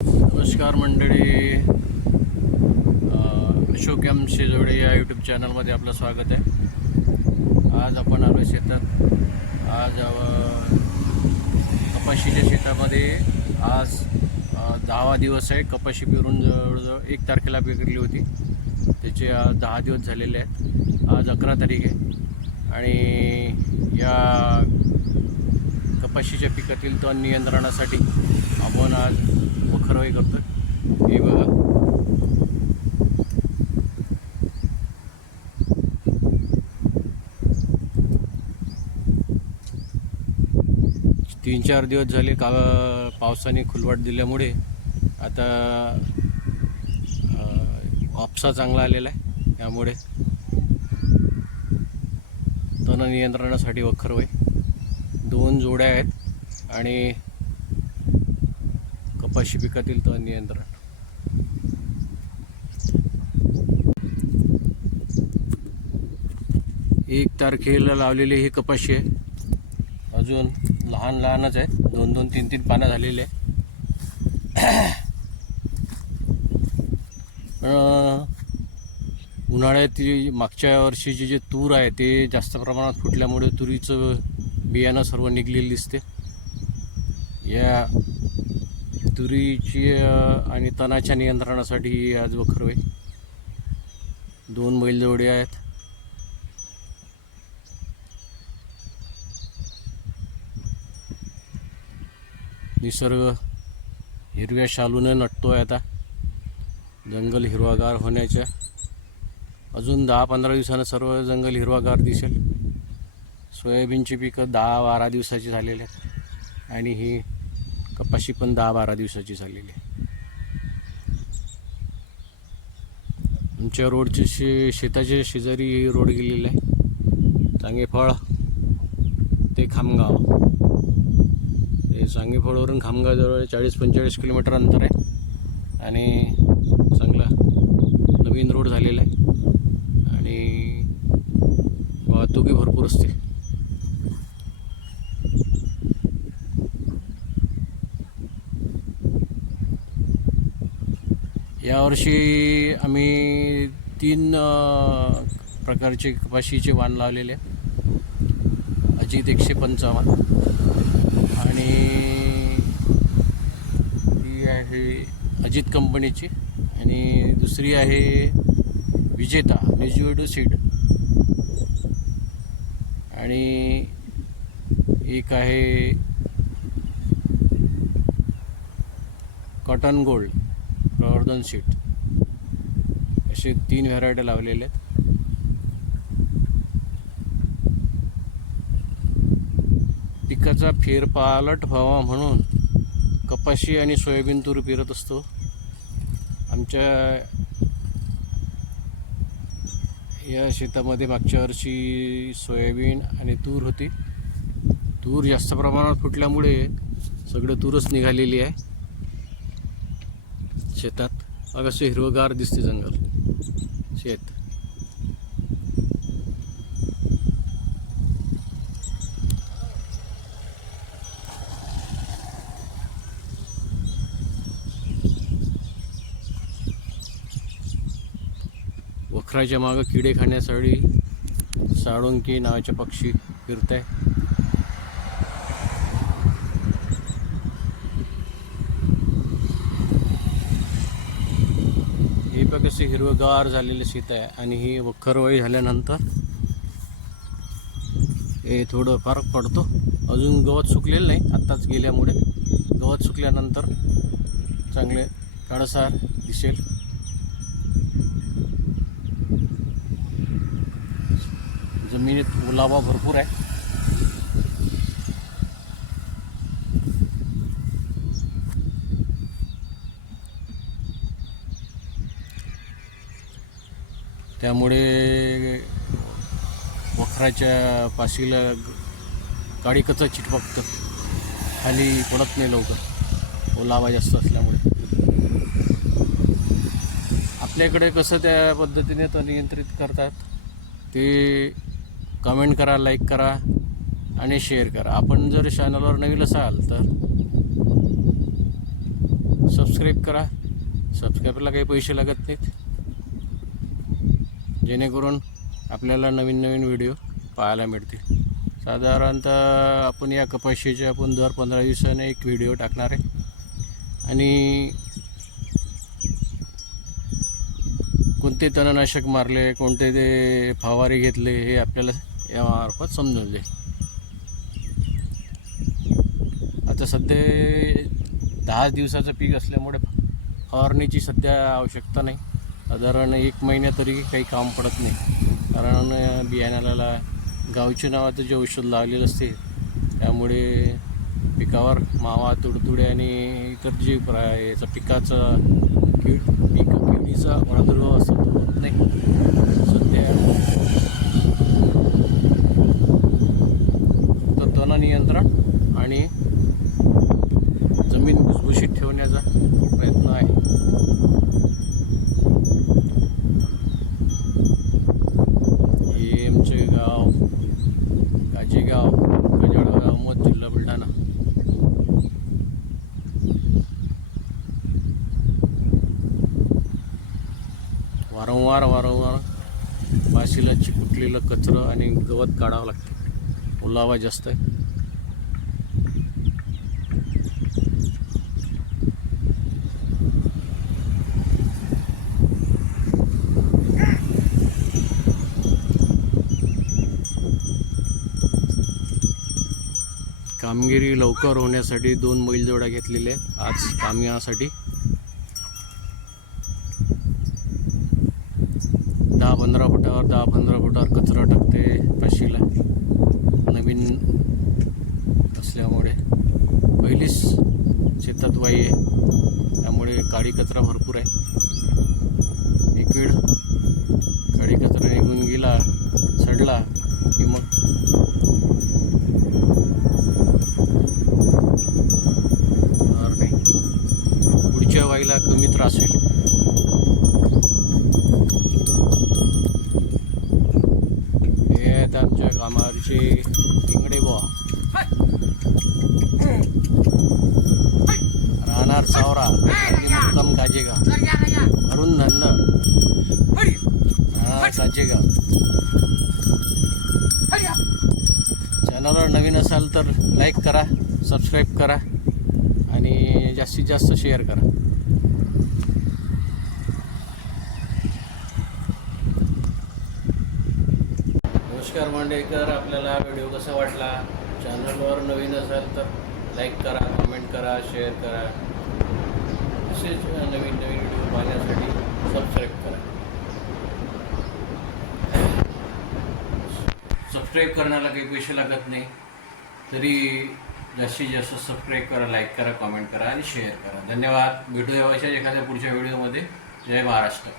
नमस्कार मंडळी, अशोक एम शेजवडे या यूट्यूब चॅनलमध्ये आपलं स्वागत आहे. आज आपण आलो शेतात. आज कपाशीच्या शेतामध्ये आज 10वा दिवस आहे. कपाशी पेरून जवळजवळ 1 तारखेला पेरली होती. त्याचे आज 10 दिवस झालेले आहेत. आज 11 तारीख आहे आणि या कपाशीच्या पिकातील तण नियंत्रणासाठी आपण आज वखरवाई करतो. हे बघा, तीन चार दिवस झाले पावसाने खुलवाट दिल्यामुळे आता उपसा चांगला आलेला आहे. त्यामुळे तण नियंत्रणासाठी वखरवाई 2 जोड्या आहेत आणि कपाशी पिकातील तण नियंत्रण. एक तारखेला लावलेली ही कपाशी आहे. अजून लहानच आहे. 2-2, 3-3 पानं झालेले आहे. उन्हाळ्यात मागच्या वर्षीचे जे तूर आहे ते जास्त प्रमाणात फुटल्यामुळे तुरीचं बियाणं सर्व निघलेलं दिसते. या तुरीची आणि तणाच्या नियंत्रणासाठी आज वखरवाई 2 बैलजोडी आहेत. निसर्ग हिरव्या शालूने नटतोय. आता जंगल हिरवागार होण्याच्या अजून 10-15 दिवसानं सर्व जंगल हिरवागार दिसेल. सोयाबीनची पिकं 10-12 दिवसाची झालेली आहेत आणि ही कपाशी पण 10-12 दिवसाची झालेली आहे. आमच्या रोडचे शेताच्या शेजारी रोड गेलेला आहे. चांगेफळ ते खामगाव. हे चांगेफळवरून खामगाव जवळ 40-45 किलोमीटर अंतर आहे आणि चांगला नवीन रोड झालेला आहे आणि वाहतुकी भरपूर असते. यावर्षी आम्ही 3 प्रकारचे कपाशीचे वाण लावलेले. अजित 155 आणि ही आहे अजित कंपनीची आणि दुसरी आहे विजेता निजवेडू सीड आणि एक आहे कॉटन गोल्ड प्रवर्धन सीट. असे 3 व्हरायटी लावलेले आहेत. पिकाचा फेरपालट व्हावा म्हणून कपाशी आणि सोयाबीन तूर पेरत असतो. आमच्या या शेतामध्ये मागच्या वर्षी सोयाबीन आणि तूर होती. तूर जास्त प्रमाणात फुटल्यामुळे सगळं तूरच निघालेली आहे शेतात. अगदी हिरवगार दिसते जंगल शेत. वखराच्या मागं किडे खाण्यासाठी साळुंकी नावाचे पक्षी फिरत आहे. हे पण कसे हिरवगार झालेले शेत आहे आणि ही वखरवाई झाल्यानंतर हे थोडं फरक पडतो. अजून गवत सुकलेलं नाही. आत्ताच गेल्यामुळे गवत सुकल्यानंतर चांगले काळसार दिसेल. जमिनीत ओलावा भरपूर आहे. त्यामुळे वखराच्या पाशीला काळी कचरा चिटपकतं, खाली पडत नाही लवकर ओलावा जास्त असल्यामुळे. आपल्याकडे कसं त्या पद्धतीने तो नियंत्रित करतात ते कमेंट करा, लाईक करा आणि शेअर करा. आपण जर चॅनलवर नवीन असाल तर सबस्क्राईब करा. सबस्क्राईबला काही पैसे लागत नाहीत, जेणेकरून आपल्याला नवीन नवीन व्हिडिओ पाहायला मिळतील. साधारणतः आपण या कपाशीचे आपण दर 15 दिवसाने एक व्हिडिओ टाकणार आहे. आणि कोणते तणनाशक मारले, कोणते ते फवारे घेतले, हे आपल्याला यामार्फत समजून जाईल. आता सध्या 10 दिवसाचं पीक असल्यामुळे फवारणीची सध्या आवश्यकता नाही. साधारण 1 महिना तरी काही काम पडत नाही, कारण बियाण्याला गावचे नावाचं जे औषध लावलेलं असते त्यामुळे पिकावर मावा, तुडतुडे आणि इतर जे याचा पिकाचा किडीचा प्रादुर्भाव असतो तो होत नाही. सध्या फक्त तण नियंत्रण आणि जमीन भुसभुशीत ठेवण्याचा प्रयत्न आहे. हे आमचे गाव काजेगाव, गजळगाव, अहमद, जिल्हा बुलढाणा. वारंवार पाशीला चिकटलेलं कचरं आणि गवत काढावं लागतं, ओलावा जास्त आहे. कामगिरी लवकर होण्यासाठी 2 बैलजोड्या घेतलेल्या आहेत आज कामासाठी. 10-15 फुटावर कचरा टाकते पाशीला. नवीन असल्यामुळे पहिलीच शेतात वाई आहे, त्यामुळे काळी कचरा भरपूर आहे. एक वेळ काळी कचरा निघून गेला, सडला की मग पुढच्या वाईला कमी त्रास होईल. हे आहेत आमच्या कामावरचे इंगडे बुवा. राहणार सावरा आणि मुक्काम काजेगाव, अरुण धन्न काजेगाव. चॅनलवर नवीन असाल तर लाईक करा, सबस्क्राईब करा आणि जास्तीत जास्त शेअर करा. नमस्कार मांडेकर, आपल्याला व्हिडिओ कसा वाटला? चॅनलवर नवीन असाल तर लाईक करा, कमेंट करा, शेअर करा. असेच नवीन व्हिडिओ पाहण्यासाठी सबस्क्राईब करा. सबस्क्राईब करण्याला काही पैसे लागत नाही, तरी जास्तीत जास्त सबस्क्राईब करा, लाईक करा, कमेंट करा आणि शेअर करा. धन्यवाद. भेटूया अशाच एखाद्या पुढच्या व्हिडिओमध्ये. जय महाराष्ट्र.